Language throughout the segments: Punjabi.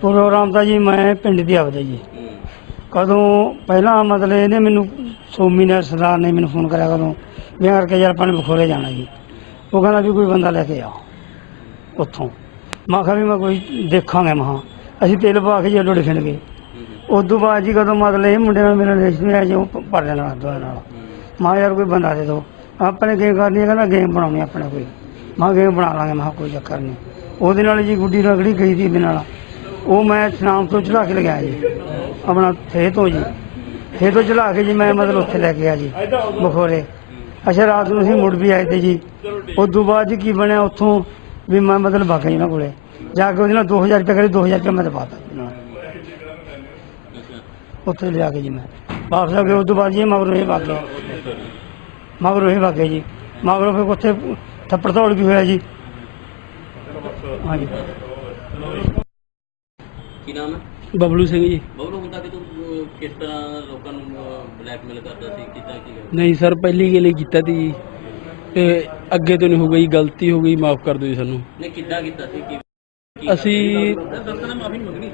ਪ੍ਰੋਗਰਾਮ ਤਾਂ ਜੀ, ਮੈਂ ਪਿੰਡ ਦੀ ਆਪਦਾ ਜੀ। ਕਦੋਂ ਪਹਿਲਾਂ ਮਤਲਬ ਇਹਨੇ ਮੈਨੂੰ ਸੋਮੀ ਨੇ, ਸਰਦਾਰ ਨੇ ਮੈਨੂੰ ਫੋਨ ਕਰਿਆ ਕਦੋਂ, ਵੀ ਕਰਕੇ ਯਾਰ ਆਪਾਂ ਨੇ ਬਖੋਰੇ ਜਾਣਾ ਜੀ। ਉਹ ਕਹਿੰਦਾ ਵੀ ਕੋਈ ਬੰਦਾ ਲੈ ਕੇ ਆ ਉੱਥੋਂ। ਮੈਂ ਕਿਹਾ ਵੀ ਮੈਂ ਕੋਈ ਦੇਖਾਂਗੇ ਮਹਾ ਅਸੀਂ ਤੇਲ ਪਾ ਕੇ ਜੱਲੋ ਡਿੱਖਣ ਗਏ। ਉਦੋਂ ਬਾਅਦ ਜੀ ਕਦੋਂ ਮਤਲਬ ਇਹ ਮੁੰਡੇ ਨਾਲ ਮੇਰਾ ਰਿਲੇਸ਼ਨ ਹੈ ਜੋ ਪੜ ਲੈਣਾ ਦੋਹਾਂ ਨਾਲ। ਮੈਂ ਕਿਹਾ ਯਾਰ ਕੋਈ ਬੰਦਾ ਦੇ ਦਿਓ ਆਪਣੇ ਗੇਮ ਕਰਨੀ ਹੈ, ਕਹਿੰਦਾ ਗੇਮ ਬਣਾਉਣੀ ਆਪਣੇ ਕੋਈ। ਮੈਂ ਗੇਮ ਬਣਾ ਲਾਂਗੇ, ਮੈਂ ਕਿਹਾ ਕੋਈ ਚੱਕਰ ਨਹੀਂ। ਉਹਦੇ ਨਾਲ ਜੀ ਗੁੱਡੀ ਰਗੜੀ ਗਈ ਸੀ ਇਹਦੇ ਨਾਲ। ਉਹ ਮੈਂ ਸ਼ਾਮ ਤੋਂ ਚਲਾ ਕੇ ਲਗਾਇਆ ਜੀ। ਆਪਣਾ ਥੇ ਤੋਂ ਜੀ। ਥੇ ਤੋਂ ਚੜਾ ਕੇ ਜੀ ਮੈਂ ਮਤਲਬ ਉੱਥੇ ਲੈ ਕੇ ਆ ਜੀ, ਬਖੋਰੇ। ਅੱਛਾ, ਰਾਤ ਨੂੰ ਅਸੀਂ ਮੁੜ ਵੀ ਆਏ ਤੇ ਜੀ। ਉਦੋਂ ਬਾਅਦ ਜੀ ਕੀ ਬਣਿਆ ਉੱਥੋਂ ਵੀ ਮੈਂ ਮਤਲਬ ਬਾਗਾ ਜੀ ਉਹਨਾਂ ਕੋਲੇ। ਜਾ ਕੇ ਉਹਦੇ ਨਾਲ 2000 ਰੁਪਏ ਕਰੇ 2000 ਰੁਪਏ ਮੈਂ ਤਾਂ ਉੱਥੇ ਲਿਆ ਕੇ ਜੀ ਮੈਂ। ਵਾਪਸ ਆ ਕੇ ਉਸ ਤੋਂ ਬਾਅਦ ਜੀ ਮਗਰੋਂ ਇਹ ਵਗ ਗਿਆ ਮਗਰੋਂ ਇਹ ਵਗ ਗਏ ਜੀ। ਮਗਰੋਂ ਫਿਰ ਉੱਥੇ ਥੱਪੜ ਧੌੜ ਵੀ ਹੋਇਆ ਜੀ। ਹਾਂਜੀ। ਕੀ ਨਾਮ ਹੈ? ਬਬਲੂ ਸਿੰਘ ਜੀ। ਬਬਲੂ ਹੁੰਦਾ ਕਿ ਤੂੰ ਅਹ, ਕਿਸ ਤਰ੍ਹਾਂ ਲੋਕਾਂ ਨੂੰ ਬਲੈਕਮੇਲ ਕਰਦਾ ਸੀ? ਕਿੱਦਾਂ ਕੀ ਗੱਲ? ਨਹੀਂ ਸਰ ਪਹਿਲੀ ਗੇਲੇ ਕੀਤਾ ਤੀ ਜੀ। ਤੇ ਅੱਗੇ ਤੋਂ ਨਹੀਂ ਹੋ ਗਈ ਗਲਤੀ ਹੋ ਗਈ ਮਾਫ ਕਰ ਦਿਓ ਜੀ ਸਾਨੂੰ। ਨੇ ਕਿੱਦਾਂ ਕੀਤਾ ਸੀ? ਕੀ ਅਸੀਂ ਦੱਸਣਾ ਮਾਫੀ ਮੰਗਣੀ।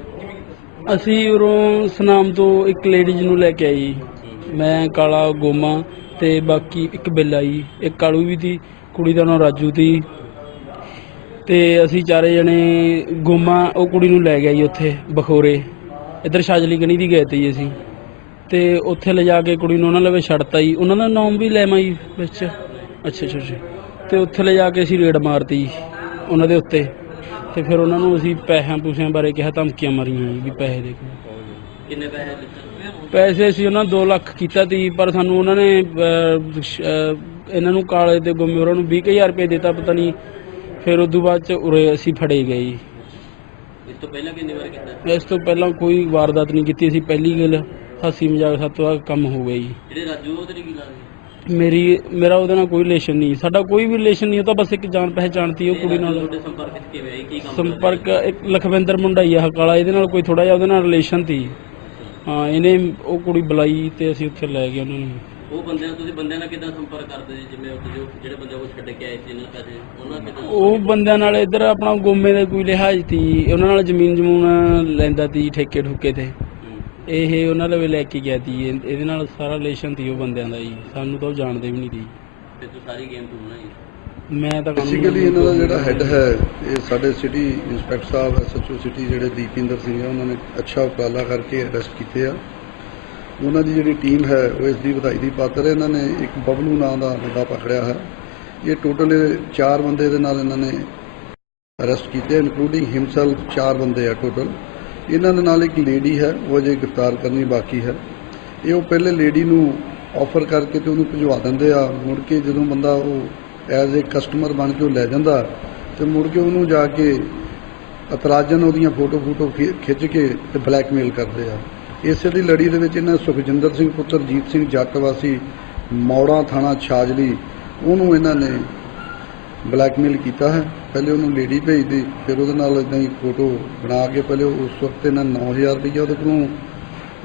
ਅਸੀਂ ਉਰੋਂ ਸਨਾਮ ਤੋਂ ਇੱਕ ਲੇਡੀਜ਼ ਨੂੰ ਲੈ ਕੇ ਆਏ ਜੀ। ਮੈਂ ਕਾਲਾ ਗੋਮਾ ਤੇ ਬਾਕੀ ਇੱਕ ਬੇਲਾ ਜੀ ਇੱਕ ਕਾਲੂ ਵੀ ਤੀ ਕੁੜੀ ਦਾ ਨਾਮ ਰਾਜੂ ਤੀ ਤੇ ਅਸੀਂ ਚਾਰੇ ਜਣੇ ਗੋਮਾ ਉਹ ਕੁੜੀ ਨੂੰ ਲੈ ਗਿਆ ਜੀ ਉੱਥੇ ਬਖੋਰੇ। ਇੱਧਰ ਸ਼ਾਜਲੀ ਗਣੀ ਦੀ ਗਏ ਤੇ ਜੀ ਅਸੀਂ। ਤੇ ਉੱਥੇ ਲਿਜਾ ਕੇ ਕੁੜੀ ਨੂੰ ਉਹਨਾਂ ਲਵੇ ਛੱਡਤਾ ਜੀ। ਉਹਨਾਂ ਦਾ ਨਾਮ ਵੀ ਲੈਵਾਂ ਜੀ ਵਿੱਚ। ਅੱਛਾ ਅੱਛਾ ਅੱਛਾ। ਤੇ ਉੱਥੇ ਲਿਜਾ ਕੇ ਅਸੀਂ ਰੇਡ ਮਾਰਤੀ ਜੀ ਉਹਨਾਂ ਦੇ ਉੱਤੇ। ਤੇ ਫਿਰ ਉਹਨਾਂ ਨੂੰ ਅਸੀਂ ਪੈਸਿਆਂ ਪੂਸਿਆਂ ਬਾਰੇ ਕਿਹਾ ਧਮਕੀਆਂ ਮਾਰੀਆਂ ਜੀ ਵੀ ਪੈਸੇ ਦੇ ਕੇ। ਕਿੰਨੇ ਪੈਸੇ ਦਿੱਤੇ? ਪੈਸੇ ਅਸੀਂ ਉਹਨਾਂ 2 ਲੱਖ ਕੀਤਾ ਤੀ ਪਰ ਸਾਨੂੰ ਉਹਨਾਂ ਨੇ ਸ਼- ਇਹਨਾਂ ਨੂੰ ਕਾਲੇ ਤੇ ਗੁੰਮੇ ਹੋਰਾਂ ਨੂੰ 20000 ਰੁਪਏ ਦਿੱਤਾ ਪਤਾ ਨਹੀਂ ਫਿਰ ਉਦੋਂ ਬਾਅਦ ਚ ਉਰੇ ਅਸੀਂ ਫੜੇ ਗਏ ਜੀ। ਇਸ ਤੋਂ ਪਹਿਲਾਂ ਕਿੰਨੀ ਵਾਰ ਕੀਤਾ? ਇਸ ਤੋਂ ਪਹਿਲਾਂ ਕੋਈ ਵਾਰਦਾਤ ਨਹੀਂ ਕੀਤੀ ਅਸੀਂ ਪਹਿਲੀ ਗੱਲ ਹਾਸੀ ਮਜ਼ਾਕ ਸਾਤੋਂ ਕੰਮ ਹੋ ਗਿਆ ਜੀ। ਜਿਹੜੇ ਰਾਜੂ ਉਹਦੇ ਕੀ ਲੱਗਦੀ ਮੇਰੀ ਮੇਰਾ ਉਹਦੇ ਨਾਲ ਕੋਈ ਰਿਲੇਸ਼ਨ ਨਹੀਂ। ਸਾਡਾ ਕੋਈ ਵੀ ਰਿਲੇਸ਼ਨ ਨਹੀਂ ਉਹ ਤਾਂ ਬਸ ਇੱਕ ਜਾਣ ਪਹਿਚਾਣ ਤੀ ਉਹ ਕੁੜੀ ਨਾਲ। ਤੁਹਾਡੇ ਸੰਪਰਕ ਵਿੱਚ ਕਿਵੇਂ ਆਈ? ਕੀ ਕੰਮ ਸੰਪਰਕ ਇੱਕ ਲਖਵਿੰਦਰ ਮੁੰਡਾ ਹੀ ਆ ਕਾਲਾ। ਇਹਦੇ ਨਾਲ ਕੋਈ ਥੋੜਾ ਜਿਹਾ ਉਹਦੇ ਨਾਲ ਰਿਲੇਸ਼ਨ ਤੀ। ਹਾਂ ਇਹਨੇ ਉਹ ਕੁੜੀ ਬੁਲਾਈ ਤੇ ਅਸੀਂ ਉੱਥੇ ਲੈ ਗਏ ਉਹਨਾਂ ਨੂੰ। ਉਹ ਬੰਦਿਆਂ ਤੁਸੀਂ ਬੰਦਿਆਂ ਨਾਲ ਕਿੱਦਾਂ ਸੰਪਰਕ ਕਰਦੇ ਸੀ ਜਿਵੇਂ ਉਹ ਤੁਸੀਂ ਜਿਹੜੇ ਬੰਦੇ ਉਹ ਛੱਡ ਕੇ ਆਏ ਸੀ ਇਹਨਾਂ ਪੈਸੇ ਉਹਨਾਂ ਨਾਲ ਕਿੱਦਾਂ ਉਹ ਬੰਦਿਆਂ ਨਾਲ ਇੱਧਰ ਆਪਣਾ ਗੋਮੇ ਦੇ ਕੋਈ ਲਿਹਾਜ਼ ਤੀ ਉਹਨਾਂ ਨਾਲ ਜ਼ਮੀਨ ਜਮੂਨ ਲੈਂਦਾ ਤੀ ਠੇਕੇ ਠੁਕੇ ਤੇ। ਇਹ ਉਹਨਾਂ ਲਵੇ ਲੈ ਕੇ ਗਿਆ ਤੀ ਇਹ- ਇਹਦੇ ਨਾਲ ਸਾਰਾ ਰਿਲੇਸ਼ਨ ਤੀ ਉਹ ਬੰਦਿਆਂ ਦਾ ਜੀ ਸਾਨੂੰ ਤਾਂ ਉਹ ਜਾਣਦੇ ਵੀ ਨਹੀਂ ਤੀ ਫਿਰ ਤੂੰ ਸਾਰੀ ਗੇਮ ਤੂੰ ਬਣਾਈ? ਮੈਂ ਤਾਂ ਕੰਮ ਬੇਸਿਕਲੀ ਇਹਨਾਂ ਦਾ ਜਿਹੜਾ ਹੈੱਡ ਹੈ ਇਹ ਸਾਡੇ ਸਿਟੀ ਇੰਸਪੈਕਟਰ ਸਾਹਿਬ ਐਸਐਚਓ ਸਿਟੀ ਜਿਹੜੇ ਦੀਪਿੰਦਰ ਸਿੰਘ ਆ ਉਹਨਾਂ ਨੇ ਅੱਛਾ ਉਪਰਾਲਾ ਕਰਕੇ ਅਰੈਸਟ ਕੀਤੇ ਆ। ਉਹਨਾਂ ਦੀ ਜਿਹੜੀ ਟੀਮ ਹੈ, ਉਹ ਇਸ ਦੀ ਵਧਾਈ ਦੀ ਪਾਤਰ ਹੈ। ਇਹਨਾਂ ਨੇ ਇੱਕ ਬਬਲੂ ਨਾਂ ਦਾ ਬੰਦਾ ਪਕੜਿਆ ਹੈ। ਇਹ ਟੋਟਲ ਚਾਰ ਬੰਦੇ ਦੇ ਨਾਲ ਇਹਨਾਂ ਨੇ ਅਰੈਸਟ ਕੀਤੇ ਇਨਕਲੂਡਿੰਗ ਹਿਮਸੈਲਫ ਚਾਰ ਬੰਦੇ ਆ ਟੋਟਲ। ਇਹਨਾਂ ਦੇ ਨਾਲ ਇੱਕ ਲੇਡੀ ਹੈ, ਉਹ ਅਜੇ ਗ੍ਰਿਫਤਾਰ ਕਰਨੀ ਬਾਕੀ ਹੈ। ਇਹ ਉਹ ਪਹਿਲੇ ਲੇਡੀ ਨੂੰ ਆਫਰ ਕਰਕੇ ਤੇ ਉਹਨੂੰ ਭਜਵਾ ਦਿੰਦੇ ਆ। ਮੁੜ ਕੇ ਜਦੋਂ ਬੰਦਾ ਉਹ ਐਜ਼ ਅ ਕਸਟਮਰ ਬਣ ਕੇ ਉਹ ਲੈ ਜਾਂਦਾ, ਤੇ ਮੁੜ ਕੇ ਉਹਨੂੰ ਜਾ ਕੇ ਅਤਰਾਜਨ ਉਹਦੀਆਂ ਫੋਟੋ ਫੋਟੋ ਖਿੱਚ ਕੇ ਤੇ ਬਲੈਕਮੇਲ ਕਰਦੇ ਆ। ਇਸੇ ਦੀ ਲੜੀ ਦੇ ਵਿੱਚ ਇਹਨਾਂ ਸੁਖਜਿੰਦਰ ਸਿੰਘ ਪੁੱਤਰ, ਜੀਤ ਸਿੰਘ ਜੱਟ ਵਾਸੀ ਮੌੜਾ ਥਾਣਾ ਛਾਜਲੀ, ਉਹਨੂੰ ਇਹਨਾਂ ਨੇ ਬਲੈਕਮੇਲ ਕੀਤਾ ਹੈ। ਪਹਿਲੇ ਉਹਨੂੰ ਲੇਡੀ ਭੇਜਦੀ, ਫਿਰ ਉਹਦੇ ਨਾਲ ਇਦਾਂ ਹੀ ਫੋਟੋ ਬਣਾ ਕੇ ਪਹਿਲੇ ਉਸ ਵਕਤ ਇਹਨਾਂ 9000 ਰੁਪਈਆ ਉਹਦੇ ਕੋਲੋਂ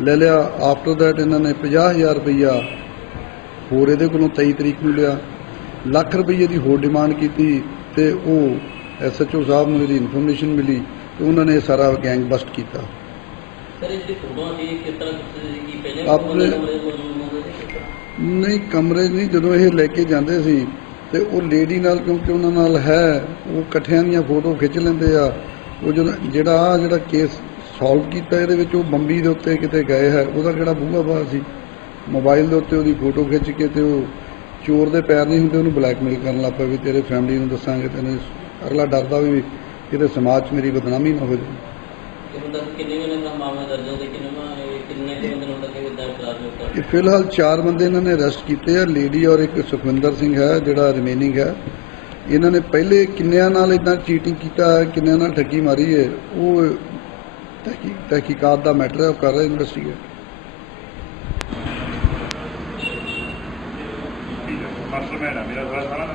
ਲੈ ਲਿਆ। ਆਫਟਰ ਦੈਟ ਇਹਨਾਂ ਨੇ 50000 ਰੁਪਈਆ ਹੋਰ ਇਹਦੇ ਕੋਲੋਂ 23 ਤਰੀਕ ਨੂੰ ਲਿਆ। ਲੱਖ ਰੁਪਈਏ ਦੀ ਹੋਰ ਡਿਮਾਂਡ ਕੀਤੀ ਤੇ ਉਹ ਐਸਐਚਓ ਸਾਹਿਬ ਨੂੰ ਇਹਦੀ ਇਨਫੋਰਮੇਸ਼ਨ ਮਿਲੀ ਤੇ ਉਹਨਾਂ ਨੇ ਇਹ ਸਾਰਾ ਗੈਂਗ ਬਸਟ ਕੀਤਾ। ਸਰ ਇਹ ਜਿਹੜੀ ਫੋਟੋਆਂ ਸੀ ਕਿਸ ਤਰ੍ਹਾਂ ਕੀਤੀ ਸੀ ਕੀ ਪਹਿਲੇ ਆਪਣੇ- ਮੌਜੂਦ ਤਰ੍ਹਾਂ? ਨਹੀਂ ਕਮਰੇ ਨਹੀਂ ਜਦੋਂ ਇਹ ਲੈ ਕੇ ਜਾਂਦੇ ਸੀ ਤੇ ਉਹ ਲੇਡੀ ਨਾਲ ਕਿਉਂਕਿ ਉਹਨਾਂ ਨਾਲ ਹੈ ਉਹ ਇਕੱਠਿਆਂ ਦੀਆਂ ਫੋਟੋ ਖਿੱਚ ਲੈਂਦੇ ਆ। ਉਹ ਜਦੋਂ ਜਿਹੜਾ ਆਹ ਜਿਹੜਾ ਕੇਸ ਸੋਲਵ ਕੀਤਾ ਇਹਦੇ ਵਿੱਚ ਉਹ ਬੰਬੀ ਦੇ ਉੱਤੇ ਕਿਤੇ ਗਏ ਹੈ ਉਹਦਾ ਕਿਹੜਾ ਬੂਹਾ ਬਾਹਰ ਸੀ? ਮੋਬਾਈਲ ਦੇ ਉੱਤੇ ਉਹਦੀ ਫੋਟੋ ਖਿੱਚ ਕੇ ਤੇ ਉਹ ਚੋਰ ਦੇ ਪੈਰ ਨਹੀਂ ਹੁੰਦੇ ਉਹਨੂੰ ਬਲੈਕਮੇਲ ਕਰਨ ਲੱਗ ਪਏ ਵੀ ਤੇਰੇ ਫੈਮਿਲੀ ਨੂੰ ਦੱਸਾਂਗੇ ਤੈਨੂੰ ਅਗਲਾ ਡਰਦਾ ਵੀ ਕਿਤੇ ਸਮਾਜ 'ਚ ਮੇਰੀ ਬਦਨਾਮੀ ਨਾ ਹੋ ਜਾਵੇ। ਇਹ ਹੁੰਦਾ ਸੀ ਕਿੰਨੇ ਵੇਲੇ ਦਾ ਮਾਮਲਾ ਦਰਜ ਹੋ ਗਿਆ ਕਿੰਨੇ ਮਾ ਕਿੰਨੇ ਕੁ ਬੰਦੇ ਨੂੰ ਹੁੰਦਾ ਕਿ ਇਦਾਂ ਕਲਾਸ ਵਿੱਚ ਇਹ ਫਿਲਹਾਲ ਚਾਰ ਬੰਦੇ ਇਹਨਾਂ ਨੇ ਅਰੈਸਟ ਕੀਤੇ ਆ ਲੇਡੀ ਔਰ ਇੱਕ ਸੁਖਵਿੰਦਰ ਸਿੰਘ ਹੈ ਜਿਹੜਾ ਰਿਮੇਨਿੰਗ ਹੈ। ਇਹਨਾਂ ਨੇ ਪਹਿਲੇ ਕਿੰਨਿਆਂ ਨਾਲ ਇਦਾਂ ਚੀਟਿੰਗ ਕੀਤਾ ਹੈ ਕਿੰਨਿਆਂ ਨਾਲ ਠੱਗੀ ਮਾਰੀ ਹੈ ਉਹ ਤਹਿਕੀ ਤਹਿਕੀਕਾਤ ਦਾ ਮੈਟਰ ਹੈ ਉਹ ਕਰ ਰਹੇ ਇਨਵੈਸਟੀਗੇਟ ਮਾਸਟਰ ਆ ਮੇਰਾ ਸਾਰਾ ਸਾਰਾ